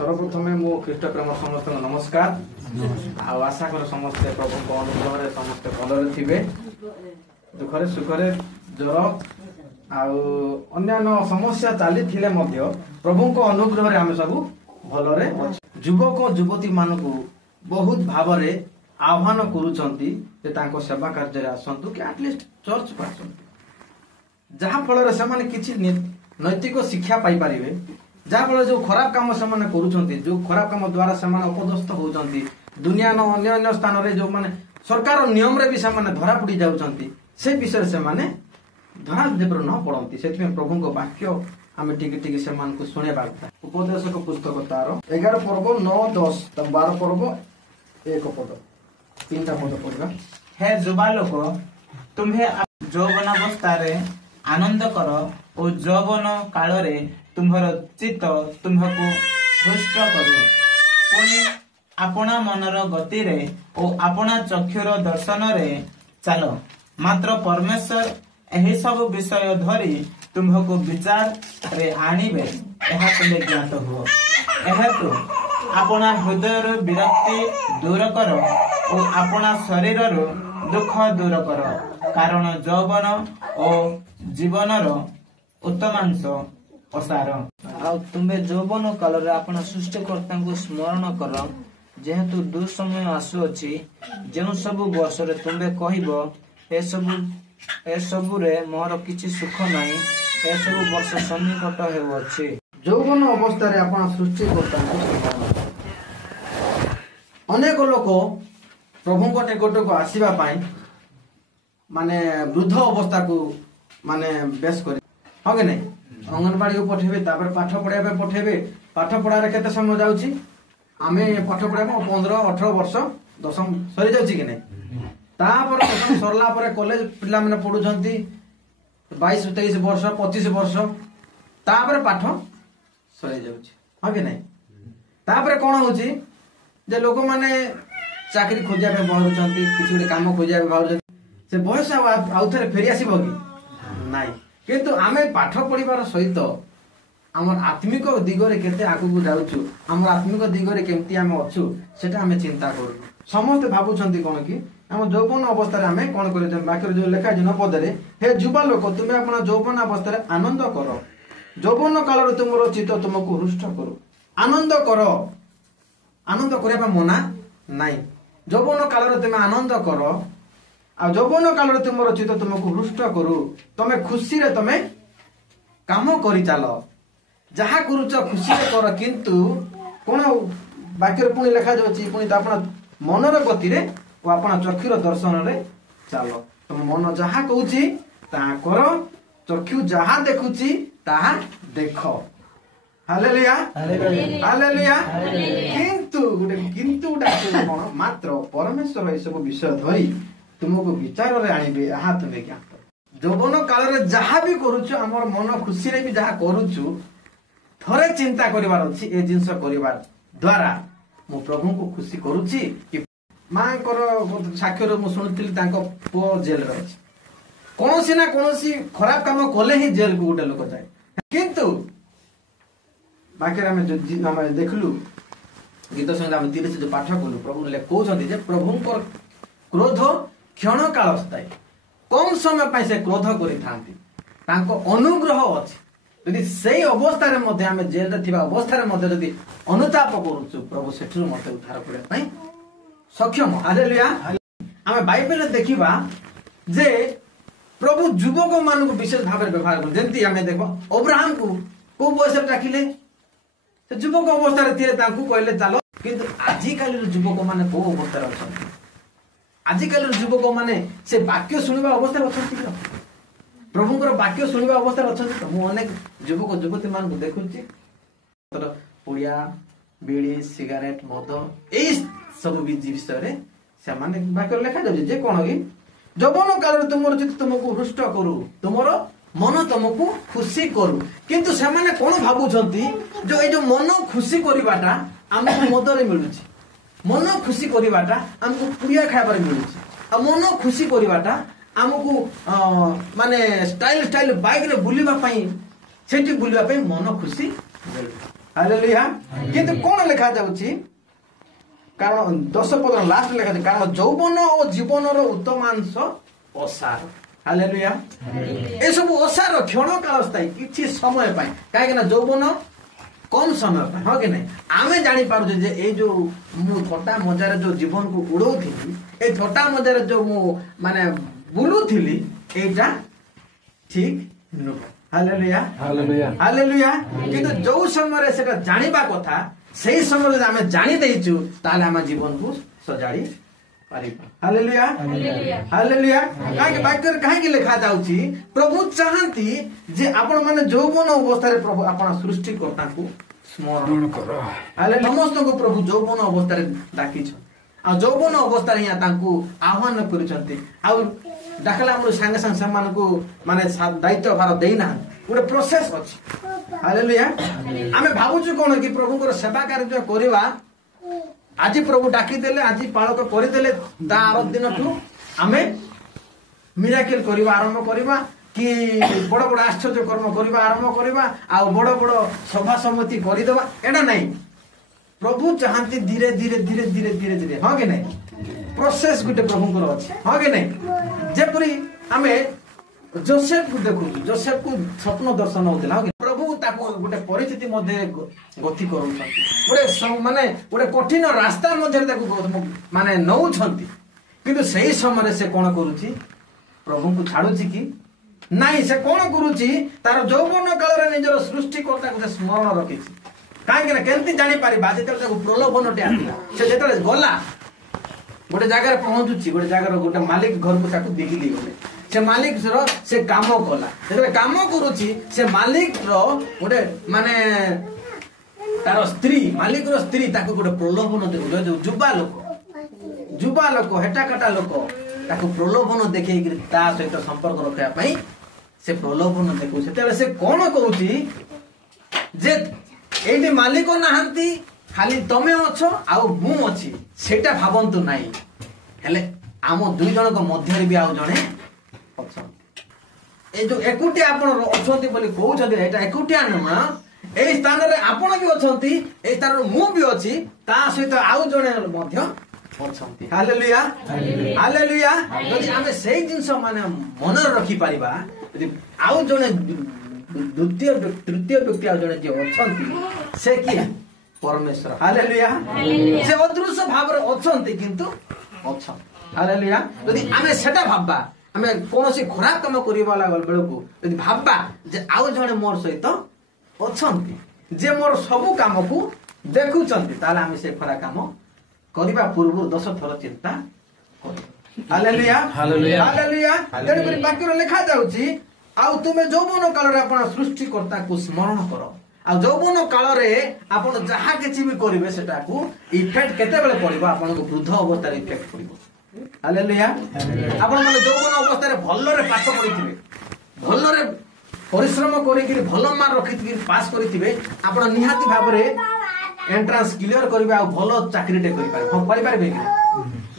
सर्वप्रथमे मो ख्रीष्ट प्रेम समस्त नमस्कार आशा कर समस्ते प्रभु अनुग्रह समस्ते भलरे थिबे दुखरे सुखरे ज्वर अन्य समस्या चली प्रभु को अनुग्रह आम सब भलरे युवक युवती मान बहुत भाव आह्वान करुँच सेवा कार्य आसतु कि एटलिस्ट चर्च को आसतु जहाँ फल से किसी नैतिक शिक्षा पाई पारे जहाँ फल जो खराब काम से जो खराब काम द्वारा से अपदस्थ होती दुनिया न अन्य अन्य स्थान में जो माने सरकार नियम रे भी से धरा पड़ी जाउछंती से विषय से धरा जेपर न पड़ती से प्रभु को वाक्य आम टिके से शुणे उपदेशक पुस्तक तार 11 पर्व 9 10 12 पर्व 1 पद 3टा पद पढ़ा। हे जुबा लोक तुम्हें यौवनावस्था आनंद कर और यौवन काल तुम्हार चित्त तुम्हारा हृष्ट करू पुणी अपना मनर गति रे और अपना चक्षुर दर्शन रे चल मात्र परमेश्वर यही सब विषय धरी तुम्हारा विचार रे आनिबे यह तुम्हें ज्ञात हो एहेतु अपना हृदय विरक्ति दूर कर और अपना शरीर दुख दूर कर कारण यौवन और जीवनर उत्तमांश असार आ तुम्हें यौवन काल आपण सृष्टिकर्ता को स्मरण कर जेहेतु दुसमय आसुअछि जो सब वर्ष तुम्हें कहब ए सबु रे मोर किछि सुख नाही ए सब वर्ष सन्निकट हेउछि यौवन अवस्था आपण सृष्टिकर्ता अनेक लोक प्रभु निकट को आसवा माने वृद्ध अवस्था को माने बेस कर हाँ कि नहीं अंगनवाड़ी को पठेबे पाठ पढ़ाई पठेबे पाठ पढ़ार केते समय जाउची आमे पाठ पढ़ाबो 15-18 वर्ष दशम सरी जाउची कि नहीं तापर दशम सरला पर कॉलेज पिला माने पढुछंती 22-23 वर्ष 25 वर्ष तापर पाठ सरी जाउची हाँ कि नहीं तापर कोन होची जे लोक माने चाकरी खोजिया पे बाहरुछंती किछि गोटे काम खोजिया पे बाहरुछंती से बयस आउ थरे फेरी आसीबो कि नाही किंतु आमे पाठ पढ़िबार सहित आमर आत्मिक दिगरे केते आगु जाउछु आमर आत्मिक दिगरे केमती आमे अछु सेटा आमे चिंता करू समस्त भाबुछंती कोन कि हम यौवन अवस्था रे आमे कोन करे वाक्य जो लेखा जन पदरे हे युवा लोक तुमे अपना यौवन अवस्था रे आनंद करो यौवन काल रे तुमरो चित्त तुमको हृष्ट करो आनंद करो आनंद करिया मना नाही यौवन काल रे तुमे आनंद करो आ यौवन काल रे तुमरो चित्त तुमको हृष्ट करू तमे खुशी रे तमे काम करि चालो जहा करूच खुशी रे कर किंतु कोन वाक्य रे पुनी लेखा जाउची पुनी त आपन मनर गति रे ओ आपन चक्षुर दर्शन रे चालो तुम मन जहा कहूची ता कर चक्षु जहा देखुची ताहा देखो हालेलुया हालेलुया किंतु गुटे कोन मात्र परमेश्वर ए सब विषय धरी तुमको विचार रे आनिबे आहा तुमे ज्ञान यौवन काल रे जहा भी करूछु हमर मन खुशी रे भी जहा करूछु थरे चिंता करिवार अछि ए जिंस करिवार द्वारा मो प्रभु को खुशी करूछि कि मां कर साक्षर मो सुनिथिली तांको पो जेल रे अछि कोनोसी ना कोनोसी खराब काम कोले ही जेल को गुटे लोक जाय किंतु बाकी हमें देखलु गीत संगे हम 30 जो पाठ कलु प्रभु ले कहउछंती जे प्रभु को क्रोध क्षण काल स्थायी कम समय पाई से क्रोध करि थांती तांको अनुग्रह अछि यदि सेही अवस्था रे मध्ये हम जेल रे थिबा अवस्था रे मध्ये यदि अनुताप करूछु प्रभु सेठु मते उद्धार करिया पई सक्षम हालेलुया हम बाइबल रे देखिबा जे प्रभु युवक मान को विशेष भाव रे व्यवहार कर जेंती हम देखबो अब्राहम को बयस रे डाकिले से युवक अवस्था रे थिले तांको कहले चलो किंतु आजि काली युवक माने को अवस्था रे अछन आजि काली युवक माने से वाक्य सुनिबा अवस्था रे अछन प्रभुଙ୍କର वाक्य सुनिबा अवस्था रे अछन मु अनेक युवक युवती मान को देखुची पुड़िया बीड़ी सिगारेट मद ए सब विषय रे से माने वाक्य लेखा जाय जे कोन कि यौवन काल रे तुमरो चित्त तुमको हृष्ट करू तुमरो मन तुमको खुशी करू किंतु से माने कोन भाबुछंती जो ए जो मन खुशी करिवाटा हमको मद रे मिलुची मन खुशी करिवाटा हमको पुड़िया खाइबार मिलुची आ मन खुशी करिवाटा हमको माने स्टाइल बाइक रे बुलिबा पई सेठी बुलिबा पई मन खुशी ହାଲେଲୁୟା। କିନ୍ତୁ କଣ ଲେଖା ଯାଉଛି, କାରଣ 10 ପଦର ଲାଷ୍ଟ ଲେଖା ଯାଉଛି, କାରଣ ଯୌବନ ଓ ଜୀବନର ଉତ୍ତମାଂଶ ଅସାର। ହାଲେଲୁୟା। ଏସବୁ ଅସାର କ୍ଷଣକାଳ ସ୍ଥାୟୀ, କିଛି ସମୟ ପାଇଁ। କାହିଁକି ନା ଯୌବନ କମ ସମୟ ପାଇଁ, ହଁ କି ନାଇଁ? ଆମେ ଜାଣିପାରୁଛେ ଯେ ଏଇ ଯୋଉ ମୁଁ ଥଟା ମଜାରେ ଯୋଉ ଜୀବନକୁ ଉଡଉଥିଲି, ଏଇ ଥଟା ମଜାରେ ଯୋଉ ମୁଁ ମାନେ ବୁଲୁଥିଲି, ଏଇଟା ଠିକ ନୁହଁ। Hallelujah hallelujah. କିନ୍ତୁ ଯୋଉ ସମୟରେ ସେଟା ଜାଣିବା କଥା, ସେଇ ସମୟରେ ଯଦି ଆମେ ଜାଣି ଦେଇଛୁ, ତାହେଲେ ଆମ ଜୀବନକୁ ସଜାଡି ପାରିବା। Hallelujah hallelujah. କାହିଁକି ବାକ୍ୟରେ କାହିଁକି ଲେଖା ଯାଉଛି, ପ୍ରଭୁ ଚାହାନ୍ତି ଯେ ଆପଣ ମାନେ ଯୌବନ ଅବସ୍ଥାରେ ପ୍ରଭୁ ଆପଣ ସୃଷ୍ଟିକର୍ତ୍ତାଙ୍କୁ ସ୍ମରଣ କର। ହେଲେ ସମସ୍ତଙ୍କୁ ପ୍ରଭୁ ଯୌବନ ଅବସ୍ଥାରେ ଡାକିଛନ୍ତି, ଆଉ ଯୌବନ ଅବସ୍ଥାରେ ହିଁ ତାଙ୍କୁ ଆହ୍ୱାନ କରିଛନ୍ତି। ଆଉ ଡାକିଲା ଆମର ସାଙ୍ଗେ ସାଙ୍ଗେ ସେମାନଙ୍କୁ ମାନେ ଦାୟିତ୍ୱ ଭାର ଦେଇନାହାନ୍ତି, ଗୋଟେ ପ୍ରୋସେସ ଅଛି। ହାଲେଲୁୟା। ଆମେ ଭାବୁଛୁ କଣ କି ପ୍ରଭୁଙ୍କର ସେବା କାର୍ଯ୍ୟ କରିବା, ଆଜି ପ୍ରଭୁ ଡାକିଦେଲେ, ଆଜି ପାଳକ କରିଦେଲେ, ତା ଆର ଦିନଠୁ ଆମେ ମିରାକିଲ କରିବା ଆରମ୍ଭ କରିବା, କି ବଡ ବଡ ଆଶ୍ଚର୍ଯ୍ୟ କର୍ମ କରିବା ଆରମ୍ଭ କରିବା, ଆଉ ବଡ ବଡ ସଭା ସମିତି କରିଦେବା, ଏଇଟା ନାହିଁ। ପ୍ରଭୁ ଚାହାନ୍ତି ଧୀରେ ଧୀରେ ଧୀରେ ଧୀରେ ଧୀରେ ଧୀରେ, ହଁ କି ନାଇଁ? ପ୍ରୋସେସ ଗୋଟେ ପ୍ରଭୁଙ୍କର ଅଛି, ହଁ କି ନାଇଁ? ଯେପରି ଆମେ ଯୋସେଫକୁ ଦେଖୁଛୁ, ଯୋସେଫକୁ ସ୍ୱପ୍ନ ଦର୍ଶନ ହଉଥିଲା, ପ୍ରଭୁ ତାକୁ ଗୋଟେ ପରିସ୍ଥିତି ମଧ୍ୟ ଗତି କରୁଛନ୍ତି, ଗୋଟେ କଠିନ ରାସ୍ତା ମଧ୍ୟରେ ତାକୁ ମାନେ ନଉଛନ୍ତି। କିନ୍ତୁ ସେଇ ସମୟରେ ସେ କଣ କରୁଛି, ପ୍ରଭୁଙ୍କୁ ଛାଡୁଛି କି ନାଇଁ? ସେ କଣ କରୁଛି, ତାର ଯୌବନ କାଳରେ ନିଜର ସୃଷ୍ଟିକର୍ତ୍ତାକୁ ସେ ସ୍ମରଣ ରଖିଛି। କାହିଁକି ନା କେମିତି ଜାଣିପାରିବା, ଯେତେବେଳେ ତାକୁ ପ୍ରଲୋଭନଟେ ଆସିଲା, ସେ ଯେତେବେଳେ ଗଲା ଗୋଟେ ଜାଗାରେ ପହଞ୍ଚୁଛି, ଗୋଟେ ଜାଗାର ଗୋଟେ ମାଲିକ ଘରକୁ ତାକୁ ଦେଖିଲି ଗଲେ, ସେ ମାଲିକର ସେ କାମ କଲା। ଯେତେବେଳେ କାମ କରୁଛି, ସେ ମାଲିକର ଗୋଟେ ମାନେ ତାର ସ୍ତ୍ରୀ, ମାଲିକର ସ୍ତ୍ରୀ ତାକୁ ଗୋଟେ ପ୍ରଲୋଭନ ଦେଖୁଛି। ଯୁବା ଲୋକ ହେଟା କାଟା ଲୋକ ତାକୁ ପ୍ରଲୋଭନ ଦେଖେଇକିରି ତା ସହିତ ସମ୍ପର୍କ ରଖିବା ପାଇଁ ସେ ପ୍ରଲୋଭନ ଦେଖୁଛି। ସେତେବେଳେ ସେ କଣ କହୁଛି ଯେ ଏଇଠି ମାଲିକ ନାହାନ୍ତି, ଖାଲି ତମେ ଅଛ ଆଉ ମୁଁ ଅଛି, ସେଇଟା ଭାବନ୍ତୁ ନାହିଁ। ହେଲେ ଆମ ଦୁଇ ଜଣଙ୍କ ମଧ୍ୟରେ ବି ଆଉ ଜଣେ ଅଛନ୍ତି। এই যে একুটিয়া আপনার অছন্তি বলি কହୁଛନ୍ତି, এটা একুটিয়া নୁହଁ, এই স্থাନରେ ଆପଣ ବି ଅଛନ୍ତି, এই ସ୍ଥାନରେ ମୁଁ ବି ଅଛି, ତା ସହିତ ଆଉ ଜଣେ ମଧ୍ୟ ଅଛନ୍ତି। Hallelujah hallelujah. ଯଦି ଆମେ ସେଇ ଜିନିଷ ମାନେ ମନରେ ରଖିପାରିବା, ଯଦି ଆଉ ଜଣେ ତୃତୀୟ ବ୍ୟକ୍ତି ଆଉ ଜଣେ ଯିଏ ଅଛନ୍ତି, ସେ କିଏ? ପରମେଶ୍ୱର। ହାଲେଲୁୟା। ସେ ଅଦୃଶ୍ୟ ଭାବରେ ଅଛନ୍ତି, କିନ୍ତୁ ଅଛନ୍ତି। ହାଲେଲୁୟା। ଯଦି ଆମେ ସେଟା ଭାବବା, ଆମେ କୌଣସି ଖରାପ କାମ କରିବା ବେଳକୁ ଯଦି ଭାବବା ଯେ ଆଉ ଜଣେ ମୋର ସହିତ ଅଛନ୍ତି, ଯେ ମୋର ସବୁ କାମକୁ ଦେଖୁଛନ୍ତି, ତାହେଲେ ଆମେ ସେ ଖରାପ କାମ କରିବା ପୂର୍ବରୁ 10 ଥର ଚିନ୍ତା କରିବା। Hallelujah hallelujah. ତେଣୁକରି ବାକ୍ୟରେ ଲେଖା ଯାଉଛି, ଆଉ ତୁମେ ଯୌବନ କାଳରେ ଆପଣ ସୃଷ୍ଟିକର୍ତ୍ତାକୁ ସ୍ମରଣ କର। ଆଉ ଯୌବନ କାଳରେ ଆପଣ ଯାହା କିଛି ବି କରିବେ, ସେଟାକୁ ଇଫେକ୍ଟ କେତେବେଳେ ପଡିବ? ଆପଣଙ୍କୁ ବୃଦ୍ଧ ଅବସ୍ଥାରେ ଇଫେକ୍ଟ ପଡିବ। ହାଲେଲୁୟା। ଆପଣ ମାନେ ଯୌବନ ଅବସ୍ଥାରେ ଭଲରେ ପାଠ ପଢିଥିବେ, ଭଲରେ ପରିଶ୍ରମ କରିକିରି ଭଲ ମାର୍କ ରଖିକିରି ପାସ୍ କରିଥିବେ, ଆପଣ ନିହାତି ଭାବରେ ଏଣ୍ଟ୍ରାନ୍ସ କ୍ଲିୟର କରିବେ, ଆଉ ଭଲ ଚାକିରିଟେ କରିପାରିବେ। ହଁ, କରିପାରିବେ କି?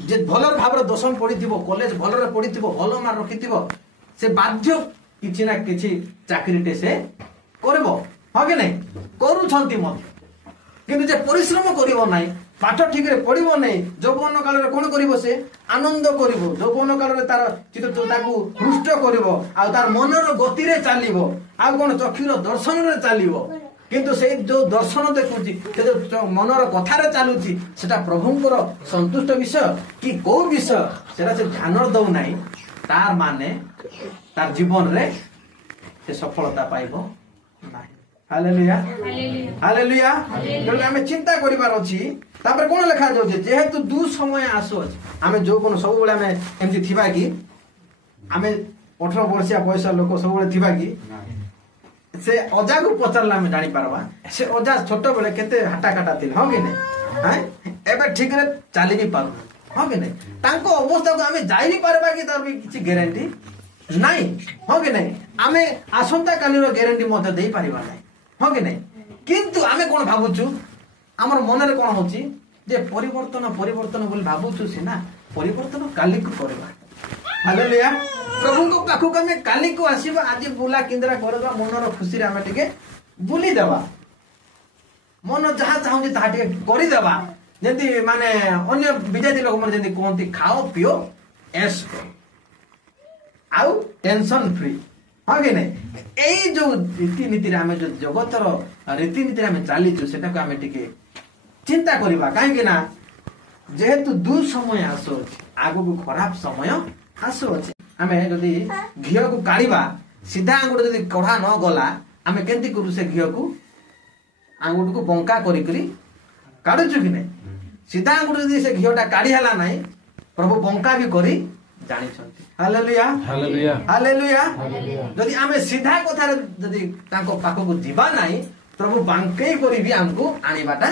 ଯେ ଭଲ ଭାବରେ ଦଶମ ପଢିଥିବ, କଲେଜ ଭଲରେ ପଢିଥିବ, ଭଲ ମାର୍କ ରଖିଥିବ, ସେ ବାଧ୍ୟ କିଛି ନା କିଛି ଚାକିରିଟେ ସେ କରିବ, ହଁ କି ନାଇଁ? କରୁଛନ୍ତି ମଧ୍ୟ। କିନ୍ତୁ ଯେ ପରିଶ୍ରମ କରିବ ନାହିଁ, ପାଠ ଠିକରେ ପଢିବ ନାହିଁ, ଯୌବନ କାଳରେ କଣ କରିବ? ସେ ଆନନ୍ଦ କରିବ। ଯୌବନ କାଳରେ ତାର ଚିତ୍ତ ତାକୁ ହୃଷ୍ଟ କରିବ, ଆଉ ତାର ମନର ଗତିରେ ଚାଲିବ, ଆଉ କଣ ଚକ୍ଷୁର ଦର୍ଶନରେ ଚାଲିବ। କିନ୍ତୁ ସେଇ ଯୋଉ ଦର୍ଶନ ଦେଖୁଛି, ସେ ଯୋଉ ମନର କଥାରେ ଚାଲୁଛି, ସେଟା ପ୍ରଭୁଙ୍କର ସନ୍ତୁଷ୍ଟ ବିଷୟ କି କୋଉ ବିଷୟ, ସେଟା ସେ ଧ୍ୟାନ ଦଉନାହିଁ, ତାର ମାନେ ତାର ଜୀବନରେ ସେ ସଫଳତା ପାଇବ ନାହିଁ। Hallelujah hallelujah. ତେଣୁ ଆମେ ଚିନ୍ତା କରିବାର ଅଛି। ତାପରେ କଣ ଲେଖା ଯାଉଛି? ଯେହେତୁ ଦୁଃସମୟ ଆସୁଅଛି। ଆମେ ଯୌବନ ସବୁବେଳେ ଆମେ ଏମିତି ଥିବା କି? ଆମେ 18 ବର୍ଷିଆ ବୟସ ଲୋକ ସବୁବେଳେ ଥିବା କି? ସେ ଅଜାକୁ ପଚାରିଲେ ଆମେ ଜାଣିପାରିବା ସେ ଅଜା ଛୋଟ ବେଳେ କେତେ ହାଟା କାଟା ଥିଲେ, ହଁ କି ନାଇଁ? ଏବେ ଠିକରେ ଚାଲି ବି ପାରୁ, ହଁ କି ନାଇଁ? ତାଙ୍କ ଅବସ୍ଥାକୁ ଆମେ ଯାଇ ବି ପାରିବା କି? ତାର ବି କିଛି ଗ୍ୟାରେଣ୍ଟି ନାହିଁ, ହଁ କି ନାଇଁ? ଆମେ ଆସନ୍ତା କାଲିର ଗ୍ୟାରେଣ୍ଟି ମଧ୍ୟ ଦେଇପାରିବା ନାହିଁ, ହଁ କି ନାଇଁ? କିନ୍ତୁ ଆମେ କଣ ଭାବୁଛୁ? ଆମର ମନରେ କଣ ହଉଛି ଯେ ପରିବର୍ତ୍ତନ ବୋଲି ଭାବୁଛୁ ସିନା, ପରିବର୍ତ୍ତନ କାଲିକୁ କରିବା। ହାଲେଲୁୟା। ପ୍ରଭୁଙ୍କ ପାଖକୁ ଆମେ କାଲିକୁ ଆସିବା, ଆଜି ବୁଲା କିନ୍ଦରା କରିବା, ମନର ଖୁସିରେ ଆମେ ଟିକେ ବୁଲିଦେବା। मन जहाँ चाहूँ ताहा टिके करिदेबा जेंति माने अन्य विजाति लोक माने जेंति कहती खाओ पिओ ऐश करो आउ टेंशन फ्री हाँ कि नहीं यही जो रीतिनीति आम जो जगतर रीतिनीति आम चलीचु से आम टिके चिंता करवा कहीं ना जेहेतु दुसमय आसुअछि आगु को खराब समय आसुअछि आमे जदि घियो को काढ़ीबा सीधा आंगुठ जदि कढ़ा न गला आमे केंति करू से घियो को आंगुठ को बंका करी करी काढुछु कि नहीं सीधा आंगुठ जदि से घियोटा काढ़ी हला नहीं प्रभु बंका भी करी जानी छंती हालेलुया हालेलुया हालेलुया जदि आमे सीधा कथा जदि तांको पाखो को जीवा नहीं प्रभु बांके करी भी हमको आनिबाटा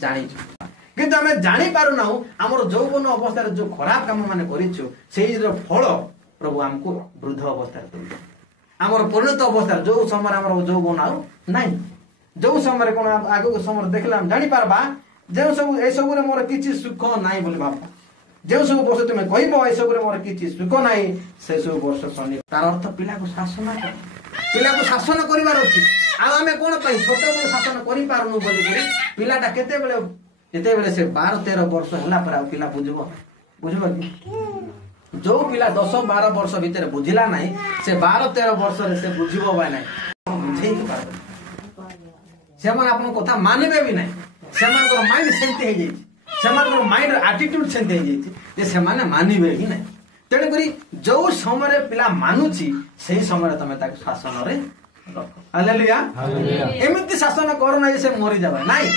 जानी छु किंतु आमे जानी पारु ना हमर जौवन अवस्था रे जो खराब काम माने करिछु सेही रो फल प्रभु हमको वृद्ध अवस्था रे देबे हमर परिणत अवस्था जो समय हमर जौवन आउ नहीं जो समय कोन आगो को समय देखला हम जानी पारबा जे सब ए सब रे मोर किछि सुख नाही बोली बापा जे सब वर्ष तुमे कहबो ए सब रे मोर किछि सुख नाही से सब वर्ष सनी तार अर्थ पिला को शासन कर पिला को शासन करिवार अछि आ हमें कोन पई छोट बेले शासन करि पारनु बोली करे पिलाटा केते बेले जेते बेले से 12-13 वर्ष होला पर पिला बुझबो कि जो पिला 10-12 वर्ष भीतर बुझिला नाही से 12-13 वर्ष रे से बुझिबो बा नाही बुझै पारबो से मन आपन कथा मानबे भी नाही सेमान को माइंड सेंते हे जाई सेमान को माइंड एटीट्यूड सेंते हे जाई जे से माने मानिबे ही नाही तेने करी जो समय पिला मानुची सही समय तमे ताक शासन रे रखो हालेलुया हालेलुया एमिति शासन करो ना से मरि जाबा नाही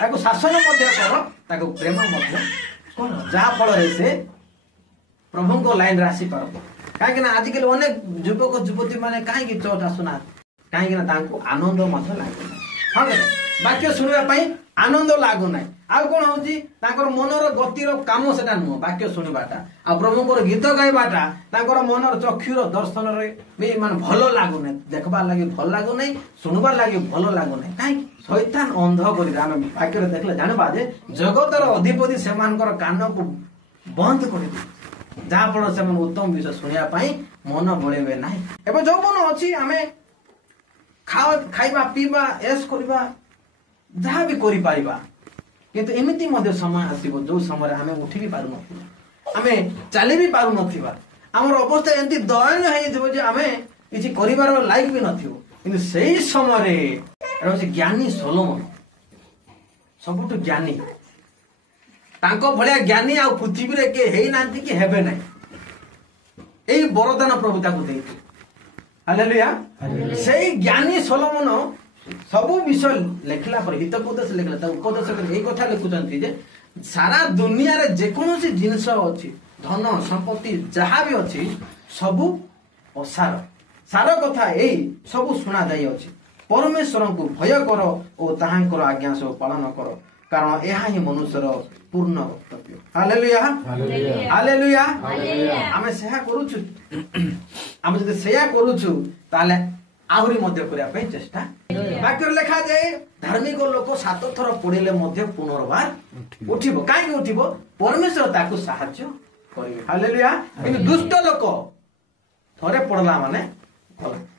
ताको शासन मध्य करो ताको प्रेम मध्य करो जा फल रे से प्रभु को लाइन राशि पारबो काहे ना आजकल अनेक युवक युवती माने काहे कि चोट आसुना काहे ना तांको आनंद मध्य लागो हां वाक्य सुनिबा पई आनंद लागो नाही आ कोन होची तांकर मनर गतिर काम सेटा नु वाक्य सुनिबाटा आ प्रभुଙ୍କର गीत गाइबाटा तांकर मनर चक्षुर दर्शन रे बे मान भलो लागो नै देखबा लागि भल लागो नै सुनबा लागि भलो लागो नै काई शैतान अंध करि हम वाक्य रे देखले जानबा जे जगतर अधिपति सेमानकर कान को बंद करि दे जा फल सेमन उत्तम विषय सुनिया पई मन बळेबे नाही एबे जौवन अछि हमें खाइबा पीबा ऐश करबा जहाँ भी करि पारिबा किंतु एमिति मध्य समय आसीबो जो समय आमे उठी भी पारु नथिबा आमे चाली भी पारु नथिबा हमर अवस्था एंती दयनीय हे जबो जे आमे किछि करिवार लायक भी नथिबो किंतु सेही समय रे रहछि ज्ञानी सोलोमन सबुठ ज्ञानी तांको भलिया ज्ञानी आ पृथ्वी रे के हेई नांती कि हेबे नै एई वरदान प्रभु ताको देइछि हालेलुया सेही ज्ञानी सोलोमन सबु विषय लेखला पर हितोपदेश लेखला ता उपदेश कर एई कथा लिखुचंती जे सारा दुनिया रे जे कोनोसी जिंस अछि धन संपत्ति जहा भी अछि सबु असार सार कथा एई सबु सुना जाई अछि परमेश्वर को भय करो ओ ताहांकर आज्ञा सब पालन करो कारण एहा ही मनुष्यर पूर्ण कर्तव्य हालेलुया हालेलुया हालेलुया हालेलुया आमे सेहा करूछु आमे जदि सेहा करूछु ताले आहुरी मध्य करिया पे चेष्टा वाक्य लेखा जाए धार्मिक लोक 7 थर पड़िले मध्य पुनर्बार उठिबो काहे उठिबो परमेश्वर ताकू सहाय्य करिवे हालेलुया किंतु दुष्ट लोक थरे पड़ला माने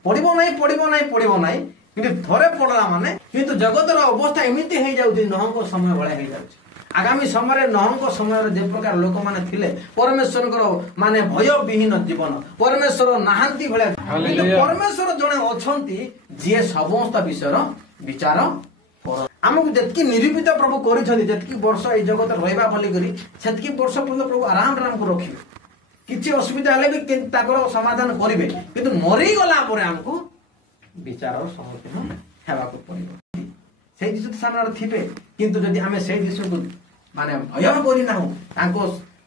पड़िबो नाही किंतु थरे पड़ला माने किंतु जगतर अवस्था एमिति हे जाउछि नहंको समय बळे हे जाउछि आगामी समय नहंको समय जे प्रकार लोक माने थिले परमेश्वर माने भय विहीन जीवन परमेश्वर नाहांती भले किंतु परमेश्वर जणे अछंती जे समस्त विषयर विचार आमको जतकी निरूपित प्रभु करिछथि जतकी वर्ष ए जगत रहबा भली करी सेतकी वर्ष पर्यंत प्रभु आराम को रखिबे किछि असुविधा हले भी ताकर समाधान करिवे किंतु मरि गला परे हमको विचार सम्मुखीन हेबा को पड़िबो सेही दिस सामने थिबे किंतु जदि हमें सेही दिस को माने भय करि नाहु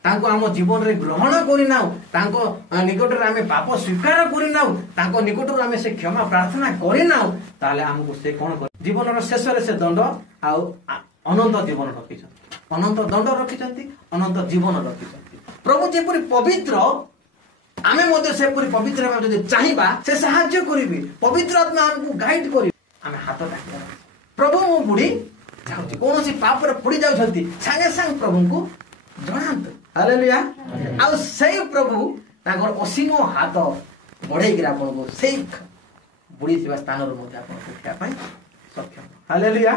तांको आम जीवन रे ग्रहण करि नाहु तांको निकट रे हमें पाप स्वीकार करि नाहु तांको निकट रे हमें से क्षमा प्रार्थना करि नाहु ताले हमको से कोन कर जीवन रो शेष रे से दंड आ अनंत जीवन रखिछथि अनंत दंड रखिछथि अनंत जीवन रखिछथि प्रभु जेपरि पवित्र आमे मध्ये सेपरि पवित्र हम जदि चाहिबा से सहाय्य करिवे पवित्र आत्मा हमको गाइड करि आमे हाथ डाकिबा प्रभु मो बुढ़ी जाउछि कोनोसी पाप रे पड़ी जाउछथि संगे संग प्रभु को जणांत हालेलुया आ सही प्रभु ताकर असीम हाथ बढ़ाई गिरा आपन को सही बुढ़ी सेवा स्थान रो मध्ये आपन उठा पाए सक्षम हालेलुया।